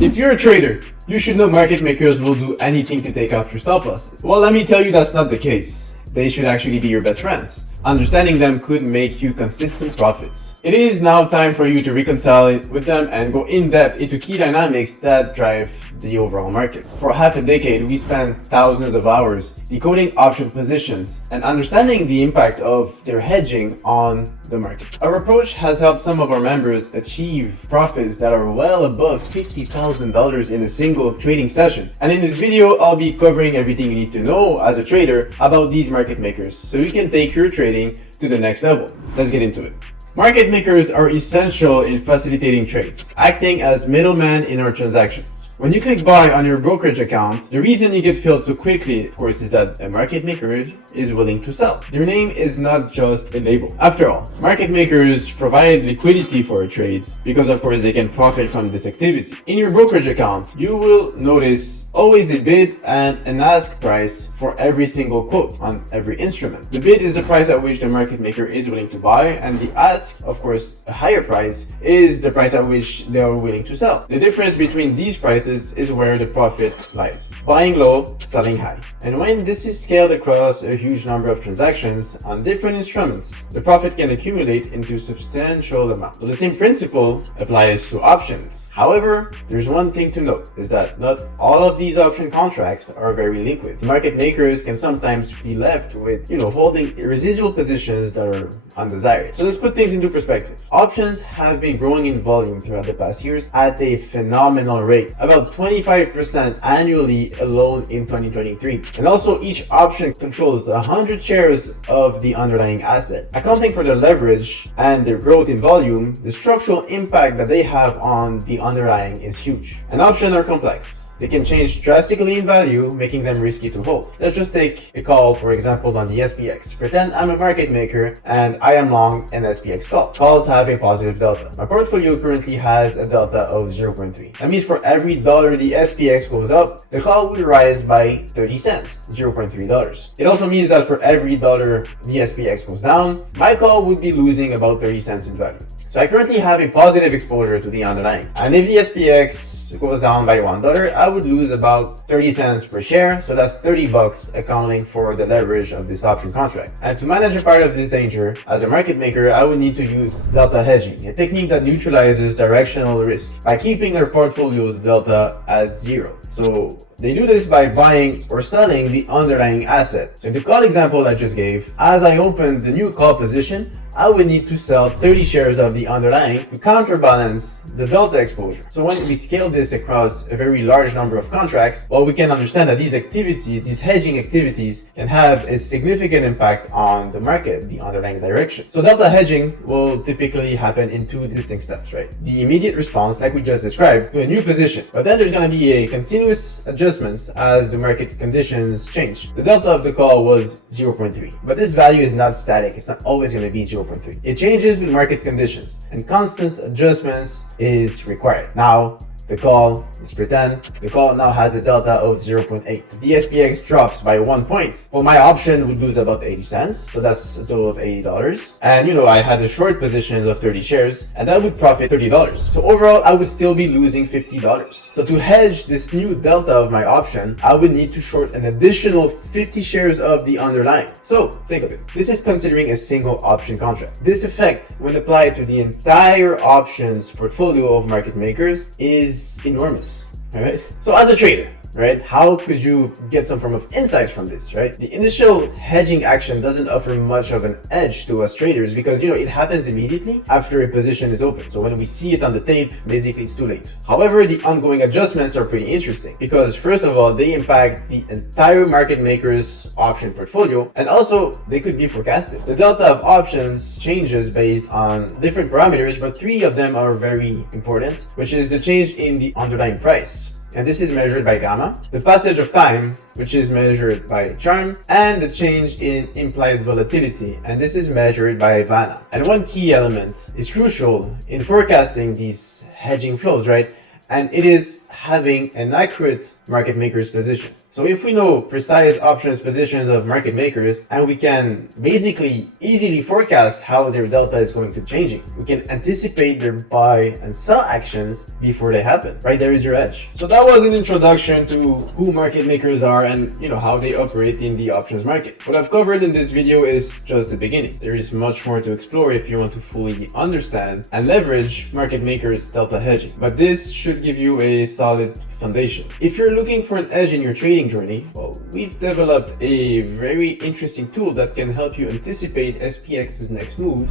If you're a trader, you should know market makers will do anything to take out your stop losses. Well, let me tell you that's not the case. They should actually be your best friends. Understanding them could make you consistent profits. It is now time for you to reconcile it with them and go in depth into key dynamics that drive the overall market. For half a decade, we spent thousands of hours decoding option positions and understanding the impact of their hedging on the market. Our approach has helped some of our members achieve profits that are well above $50,000 in a single trading session. And in this video, I'll be covering everything you need to know as a trader about these market makers so you can take your trading to the next level. Let's get into it. Market makers are essential in facilitating trades, acting as middlemen in our transactions. When you click buy on your brokerage account, the reason you get filled so quickly, of course, is that a market maker is willing to sell. Their name is not just a label. After all, market makers provide liquidity for our trades because, of course, they can profit from this activity. In your brokerage account, you will notice always a bid and an ask price for every single quote on every instrument. The bid is the price at which the market maker is willing to buy, and the ask, of course, a higher price, is the price at which they are willing to sell. The difference between these prices is where the profit lies. Buying low, selling high. And when this is scaled across a huge number of transactions on different instruments, the profit can accumulate into substantial amounts. So the same principle applies to options. However, there's one thing to note, is that not all of these option contracts are very liquid. Market makers can sometimes be left with, holding residual positions that are undesired. So let's put things into perspective. Options have been growing in volume throughout the past years at a phenomenal rate, about 25% annually alone in 2023. And also each option controls 100 shares of the underlying asset. Accounting for the leverage and their growth in volume, the structural impact that they have on the underlying is huge. And options are complex. They can change drastically in value, making them risky to hold. Let's just take a call, for example, on the SPX. Pretend I'm a market maker and I am long an SPX call. Calls have a positive delta. My portfolio currently has a delta of 0.3. That means for every dollar the SPX goes up, the call will rise by 30 cents, $0.3. It also means that for every dollar the SPX goes down, my call would be losing about 30 cents in value. So I currently have a positive exposure to the underlying. And if the SPX goes down by $1, I would lose about 30 cents per share. So that's $30 accounting for the leverage of this option contract. And to manage a part of this danger, as a market maker, I would need to use delta hedging, a technique that neutralizes directional risk by keeping their portfolio's delta at zero. So they do this by buying or selling the underlying asset. So in the call example I just gave, as I opened the new call position, I would need to sell 30 shares of the underlying to counterbalance the delta exposure. So when we scale this across a very large number of contracts, well, we can understand that these activities, these hedging activities, can have a significant impact on the market, the underlying direction. So delta hedging will typically happen in two distinct steps, right? The immediate response, like we just described, to a new position. But then there's going to be a continuous adjustments as the market conditions change. The delta of the call was 0.3, but this value is not static. It's not always going to be 0.3. It changes with market conditions, and constant adjustments is required. Now, the call, let's pretend, the call now has a delta of 0.8. The SPX drops by 1 point. Well, my option would lose about 80 cents, so that's a total of $80. And I had a short position of 30 shares, and that would profit $30. So overall, I would still be losing $50. So to hedge this new delta of my option, I would need to short an additional 50 shares of the underlying. So think of it. This is considering a single option contract. This effect, when applied to the entire options portfolio of market makers, is enormous. All right. So as a trader, right, how could you get some form of insights from this, right? The initial hedging action doesn't offer much of an edge to us traders because, it happens immediately after a position is open. So when we see it on the tape, basically it's too late. However, the ongoing adjustments are pretty interesting because first of all, they impact the entire market maker's option portfolio, and also they could be forecasted. The delta of options changes based on different parameters, but three of them are very important, which is the change in the underlying price. And this is measured by gamma, the passage of time, which is measured by charm, and the change in implied volatility, and this is measured by VANA. And one key element is crucial in forecasting these hedging flows, right? And it is having an accurate market maker's position. So if we know precise options positions of market makers, and we can basically easily forecast how their delta is going to changing, we can anticipate their buy and sell actions before they happen. Right there is your edge. So that was an introduction to who market makers are and how they operate in the options market. What I've covered in this video is just the beginning. There is much more to explore if you want to fully understand and leverage market makers delta hedging. But this should give you a solid foundation. If you're looking for an edge in your trading journey, well, we've developed a very interesting tool that can help you anticipate SPX's next move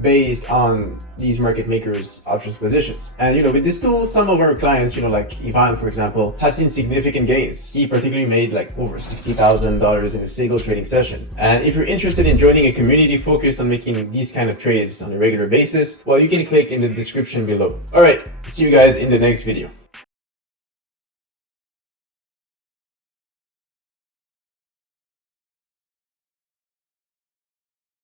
based on these market makers options positions. And with this tool, some of our clients, like Ivan, for example, have seen significant gains. He particularly made like over $60,000 in a single trading session. And if you're interested in joining a community focused on making these kind of trades on a regular basis, well, you can click in the description below. All right, see you guys in the next video.